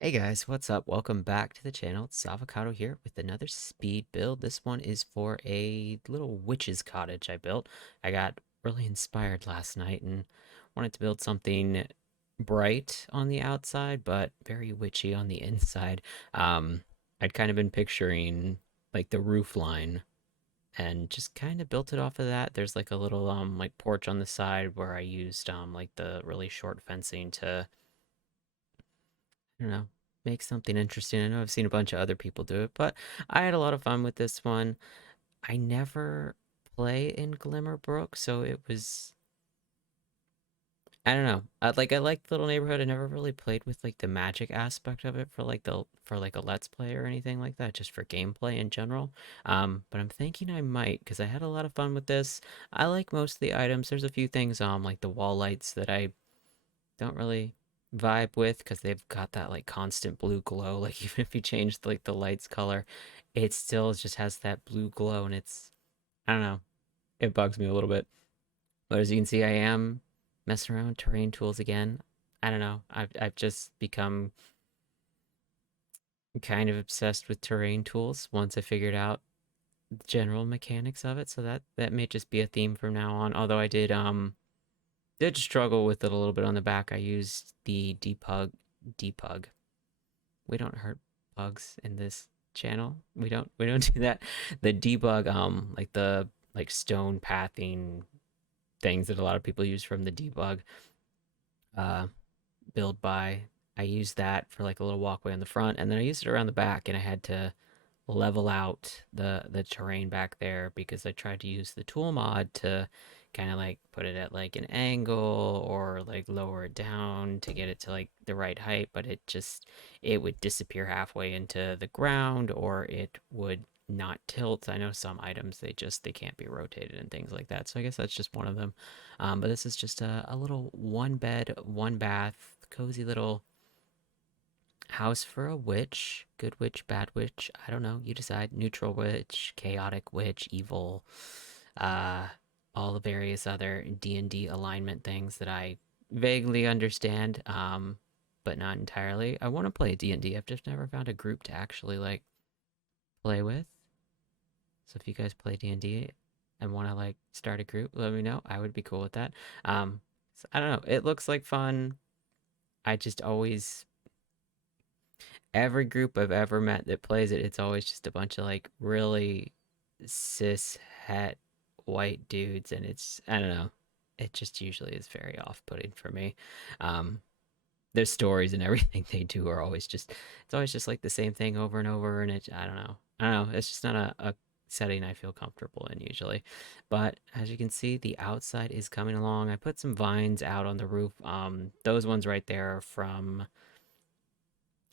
Hey guys, what's up? Welcome back to the channel. It's Zavocado here with another speed build. This one is for a little witch's cottage I built. I got really inspired last night and wanted to build something bright on the outside, but very witchy on the inside. Um, I'd kind of been picturing like the roof line and just kind of built it off of that. There's like a little like porch on the side where I used like the really short fencing to don't know, make something interesting. I know I've seen a bunch of other people do it, but I had a lot of fun with this one. I never play in Glimmerbrook, so it was I don't know. I liked Little Neighborhood. I never really played with like the magic aspect of it for like a let's play or anything like that, just for gameplay in general. But I'm thinking I might because I had a lot of fun with this. I like most of the items. There's a few things like the wall lights that I don't really vibe with because they've got that like constant blue glow. Like even if you change like the lights color, it still just has that blue glow, and it's I don't know, it bugs me a little bit. But as you can see, I am messing around with terrain tools again. I don't know. I've just become kind of obsessed with terrain tools once I figured out the general mechanics of it. So that may just be a theme from now on. Although I did struggle with it a little bit on the back. I used the depug. We don't hurt bugs in this channel. We don't do that. The debug, like the like stone pathing things that a lot of people use from the debug uh build by. I used that for like a little walkway on the front, and then I used it around the back, and I had to level out the terrain back there because I tried to use the tool mod to kind of like put it at like an angle or like lower it down to get it to like the right height, but it would disappear halfway into the ground or it would not tilt. I know some items they can't be rotated and things like that. So I guess that's just one of them. But this is just a little one bed, one bath, cozy little house for a witch. Good witch, bad witch. I don't know. You decide. Neutral witch, chaotic witch, evil. Uh, all the various other D&D alignment things that I vaguely understand, but not entirely. I want to play D&D. I've just never found a group to actually like play with. So if you guys play D&D and want to like start a group, let me know. I would be cool with that. So I don't know. It looks like fun. I just always every group I've ever met that plays it, it's always just a bunch of like really cis het white dudes, and it's I don't know. It just usually is very off-putting for me. Um, their stories and everything they do are always just it's always just like the same thing over and over, and I don't know. I don't know. It's just not a setting I feel comfortable in usually. But as you can see, the outside is coming along. I put some vines out on the roof. Those ones right there are from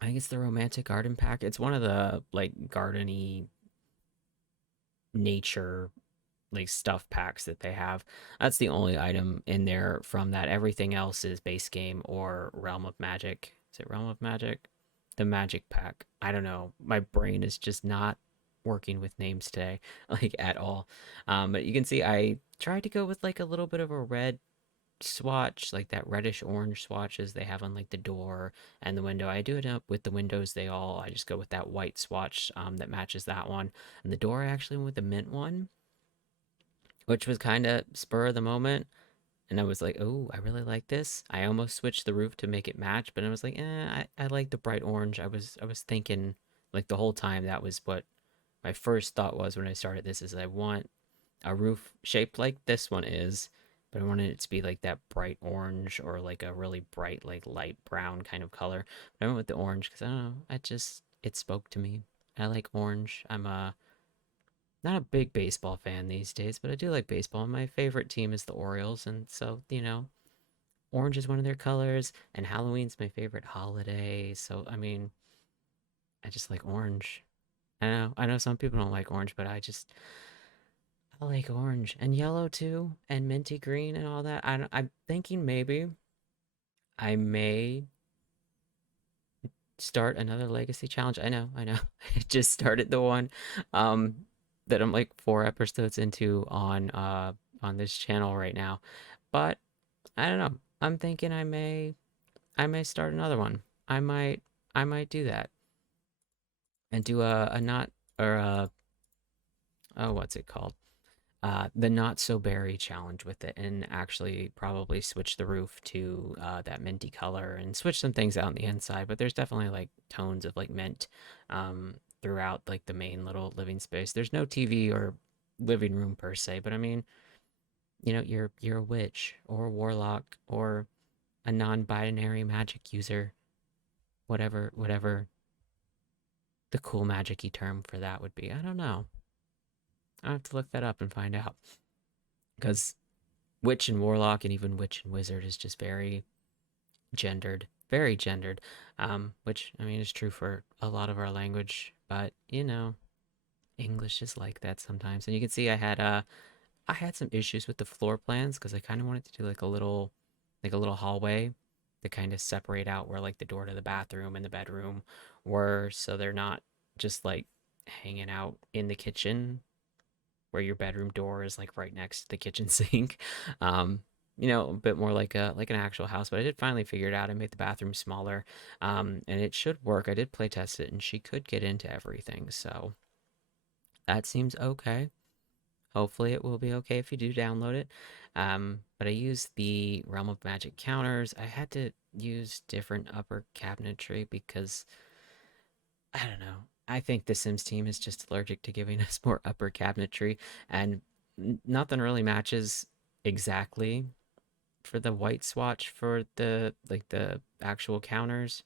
I think it's the Romantic Garden Pack. It's one of the like gardeny nature like stuff packs that they have. That's the only item in there from that. Everything else is base game or Realm of Magic. Is it Realm of Magic? The Magic Pack. I don't know. My brain is just not working with names today, like at all. But you can see I tried to go with like a little bit of a red swatch, like that reddish orange swatches they have on like the door and the window. I do it up with the windows. I just go with that white swatch that matches that one. And the door I actually went with the mint one, which was kind of spur of the moment. And I was like, oh, I really like this. I almost switched the roof to make it match, but I was like, I like the bright orange. I was thinking like the whole time that was what my first thought was when I started this is I want a roof shaped like this one is, but I wanted it to be like that bright orange or like a really bright, like light brown kind of color. But I went with the orange because I don't know, it spoke to me. I like orange. I'm not a big baseball fan these days, but I do like baseball. My favorite team is the Orioles, and so, orange is one of their colors, and Halloween's my favorite holiday. So, I mean, I just like orange. I know some people don't like orange, but I like orange and yellow too, and minty green and all that. I'm thinking maybe I may start another legacy challenge. I know. I just started the one um that I'm like 4 episodes into on this channel right now. But I don't know. I'm thinking I may start another one. I might I might do that and do a not or a oh, what's it called? The not so berry challenge with it, and actually probably switch the roof to that minty color and switch some things out on the inside. But there's definitely like tones of like mint throughout like the main little living space. There's no TV or living room per se, but I mean, you're a witch or a warlock or a non-binary magic user, whatever the cool magic-y term for that would be. I don't know. I have to look that up and find out because witch and warlock and even witch and wizard is just very gendered. Which I mean is true for a lot of our language, but English is like that sometimes. And you can see I had some issues with the floor plans because I kind of wanted to do like a little hallway to kind of separate out where like the door to the bathroom and the bedroom were, so they're not just like hanging out in the kitchen where your bedroom door is like right next to the kitchen sink. Um, a bit more like a like an actual house. But I did finally figure it out. I made the bathroom smaller, and it should work. I did play test it, and she could get into everything, so that seems okay. Hopefully, it will be okay if you do download it. But I used the Realm of Magic counters. I had to use different upper cabinetry because I don't know. I think the Sims team is just allergic to giving us more upper cabinetry, and nothing really matches exactly for the white swatch for the actual counters.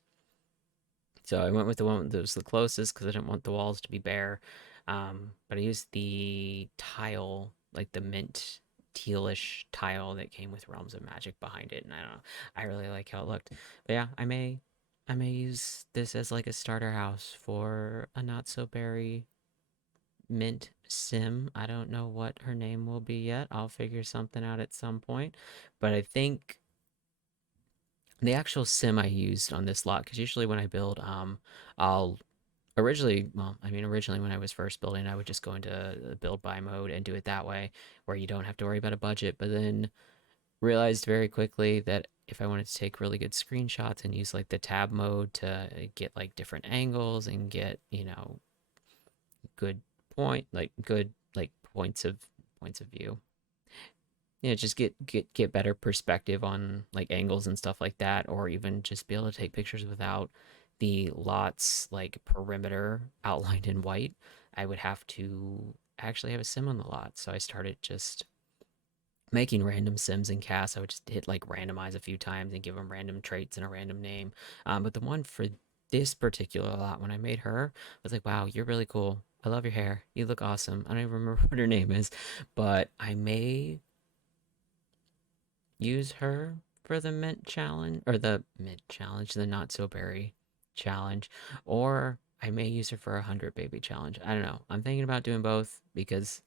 So I went with the one that was the closest because I didn't want the walls to be bare. But I used the tile, like the mint tealish tile that came with Realms of Magic behind it, and I don't know. I really like how it looked. But yeah, I may use this as like a starter house for a not so berry mint sim. I don't know what her name will be yet. I'll figure something out at some point. But I think the actual sim I used on this lot, because usually when I build, I'll originally when I was first building, I would just go into build by mode and do it that way, where you don't have to worry about a budget. But then realized very quickly that if I wanted to take really good screenshots and use like the tab mode to get like different angles and get, good good like points of view. Just get better perspective on like angles and stuff like that, or even just be able to take pictures without the lots like perimeter outlined in white. I would have to actually have a sim on the lot. So I started just making random sims in cast. I would just hit like randomize a few times and give them random traits and a random name. But the one for this particular lot, when I made her, I was like, wow, you're really cool. I love your hair. You look awesome. I don't even remember what her name is, but I may use her for the mint challenge or the mint challenge, the not so berry challenge, or I may use her for 100 baby challenge. I don't know. I'm thinking about doing both because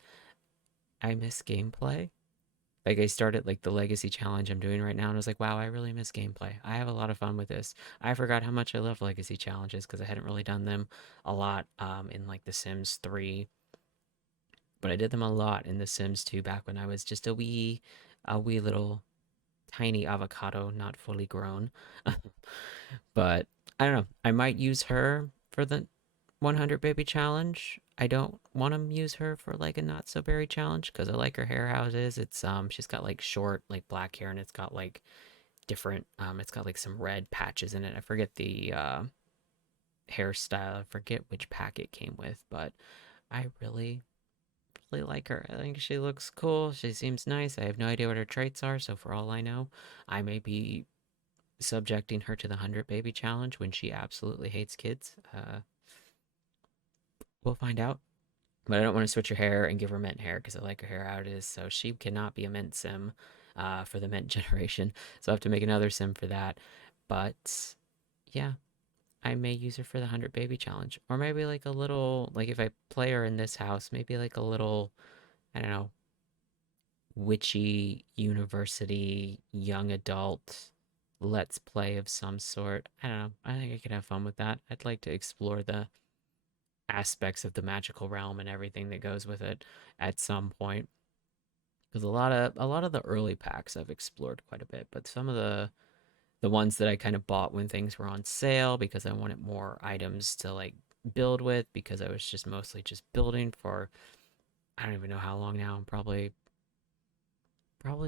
I miss gameplay. Like I started like the legacy challenge I'm doing right now, and I was like, wow, I really miss gameplay. I have a lot of fun with this. I forgot how much I love legacy challenges because I hadn't really done them a lot in like The Sims 3, but I did them a lot in The Sims 2 back when I was just a wee little tiny avocado, not fully grown. But I don't know. I might use her for the 100 baby challenge. I don't want to use her for like a not so berry challenge because I like her hair how it is. She's got like short like black hair and it's got like different it's got like some red patches in it. I forget the hairstyle. I forget which pack it came with, but I really like her. I think she looks cool. She seems nice. I have no idea what her traits are, so for all I know, I may be subjecting her to the 100 baby challenge when she absolutely hates kids. We'll find out. But I don't want to switch her hair and give her mint hair because I like her hair how it is. So she cannot be a mint sim for the mint generation. So I have to make another sim for that. But yeah, I may use her for the 100 baby challenge. Or maybe like a little, like if I play her in this house, maybe like a little, I don't know, witchy university young adult let's play of some sort. I don't know. I think I could have fun with that. I'd like to explore the aspects of the magical realm and everything that goes with it at some point. Because a lot of the early packs I've explored quite a bit, but some of the the ones that I kind of bought when things were on sale because I wanted more items to like build with because I was just mostly just building for I don't even know how long now. Probably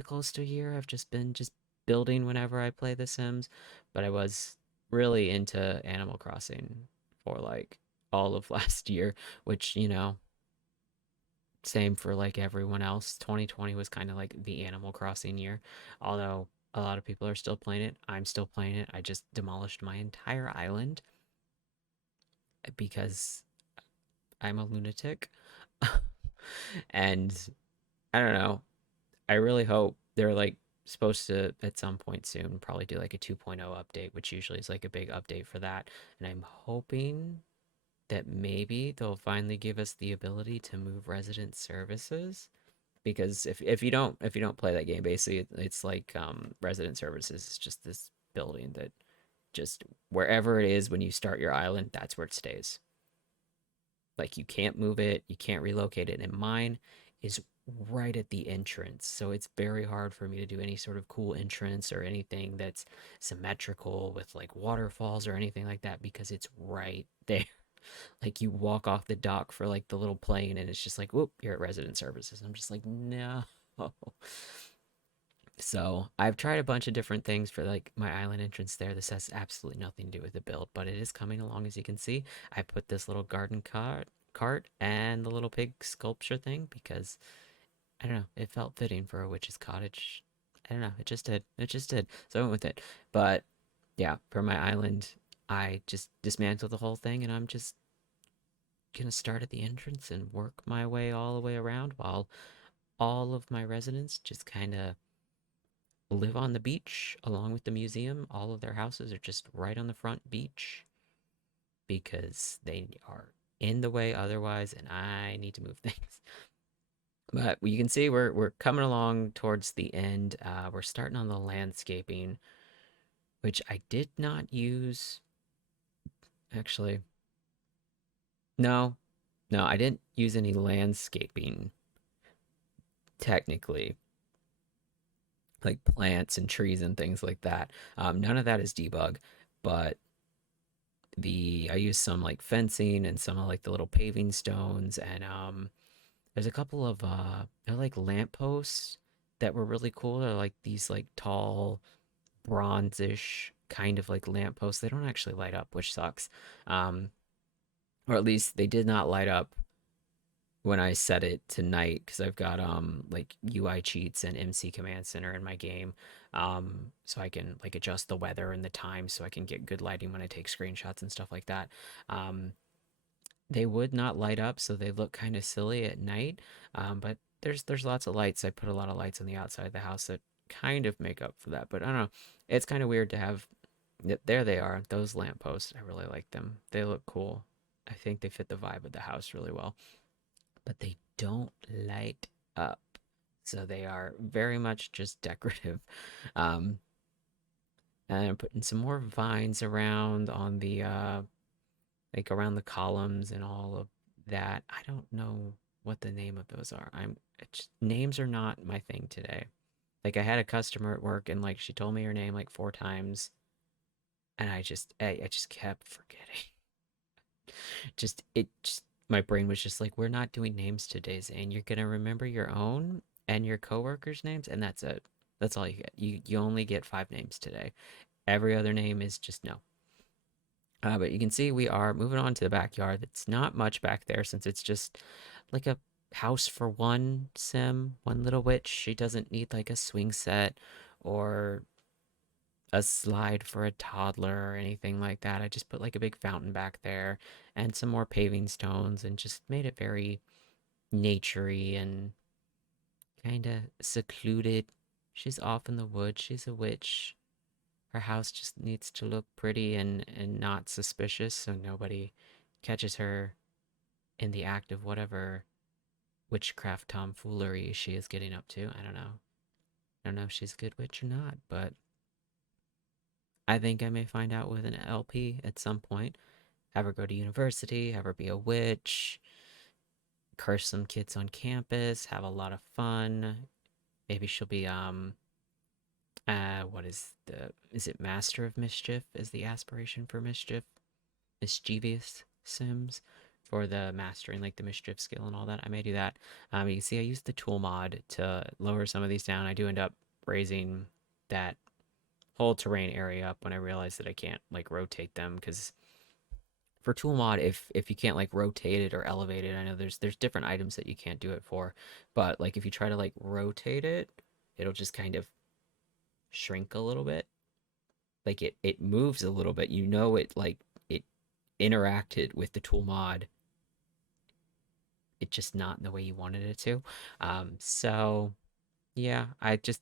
close to a year. I've just been just building whenever I play The Sims, but I was really into Animal Crossing for like all of last year, which, same for like everyone else. 2020 was kind of like the Animal Crossing year. Although a lot of people are still playing it, I'm still playing it. I just demolished my entire island because I'm a lunatic. And I don't know. I really hope they're like supposed to at some point soon probably do like a 2.0 update, which usually is like a big update for that. And I'm hoping that maybe they'll finally give us the ability to move resident services because if you don't play that game, basically it's like resident services is just this building that just wherever it is when you start your island, that's where it stays. Like you can't move it, you can't relocate it. And mine is right at the entrance. So it's very hard for me to do any sort of cool entrance or anything that's symmetrical with like waterfalls or anything like that because it's right there. Like you walk off the dock for like the little plane and it's just like, whoop, you're at resident services. I'm just like, no. So I've tried a bunch of different things for like my island entrance there. This has absolutely nothing to do with the build, but it is coming along as you can see. I put this little garden cart and the little pig sculpture thing because I don't know, it felt fitting for a witch's cottage. I don't know, it just did. It just did. So I went with it. But yeah, for my island, I just dismantled the whole thing and I'm just gonna start at the entrance and work my way all the way around while all of my residents just kind of live on the beach along with the museum. All of their houses are just right on the front beach because they are in the way otherwise, and I need to move things. But you can see we're coming along towards the end. We're starting on the landscaping, which I did not use. Actually, no, no, I didn't use any landscaping technically, like plants and trees and things like that. None of that is debug, but the I used some like fencing and some of like the little paving stones and there's a couple of they're like lampposts that were really cool. They're like these like tall bronzish kind of like lampposts. They don't actually light up, which sucks. Um or at least they did not light up when I set it to night because I've got like UI cheats and MC Command Center in my game. So I can like adjust the weather and the time so I can get good lighting when I take screenshots and stuff like that. Um, they would not light up, so they look kind of silly at night. But there's lots of lights. I put a lot of lights on the outside of the house that kind of make up for that. But I don't know. It's kind of weird to have. There they are. Those lampposts. I really like them. They look cool. I think they fit the vibe of the house really well, but they don't light up. So they are very much just decorative. Um, and I'm putting some more vines around on the like around the columns and all of that. I don't know what the name of those are. Names are not my thing today. Like I had a customer at work and like she told me her name like 4 times and I just kept forgetting. Just my brain was just like, we're not doing names today, Zane. You're gonna remember your own and your coworkers' names, and that's it. That's all you get. You only get 5 names today. Every other name is just no. But you can see we are moving on to the backyard. It's not much back there since it's just like a house for one sim, one little witch. She doesn't need like a swing set or a slide for a toddler or anything like that. I just put like a big fountain back there and some more paving stones and just made it very naturey and kind of secluded. She's off in the woods. She's a witch. Her house just needs to look pretty and not suspicious so nobody catches her in the act of whatever witchcraft tomfoolery she is getting up to. I don't know. I don't know if she's a good witch or not, but I think I may find out with an LP at some point. Have her go to university, have her be a witch, curse some kids on campus, have a lot of fun. Maybe she'll be What is it Master of Mischief is the aspiration for mischief? Mischievous Sims for the mastering like the mischief skill and all that. I may do that. You can see I used the tool mod to lower some of these down. I do end up raising that whole terrain area up when I realize that I can't like rotate them, because for tool mod, if you can't like rotate it or elevate it, I know there's different items that you can't do it for, but like if you try to like rotate it, it'll just kind of shrink a little bit. Like it moves a little bit. You know it like it interacted with the tool mod. It's just not in the way you wanted it to. So yeah, I just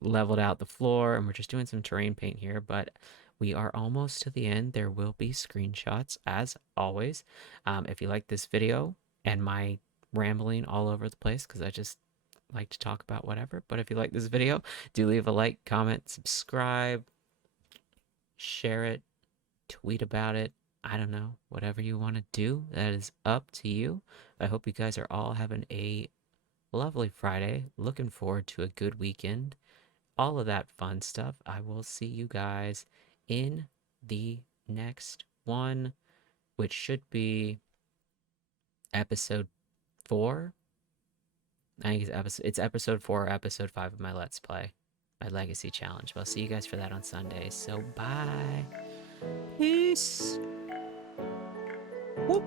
leveled out the floor and we're just doing some terrain paint here, but we are almost to the end. There will be screenshots as always. If you like this video and my rambling all over the place, because I just like to talk about whatever, but if you like this video, do leave a like, comment, subscribe, share it, tweet about it. I don't know, whatever you want to do, that is up to you. I hope you guys are all having a lovely Friday. Looking forward to a good weekend. All of that fun stuff. I will see you guys in the next one, which should be episode 4. I think it's episode 4 or episode 5 of my Let's Play, my Legacy Challenge. But I'll see you guys for that on Sunday. So bye. Peace. Whoop.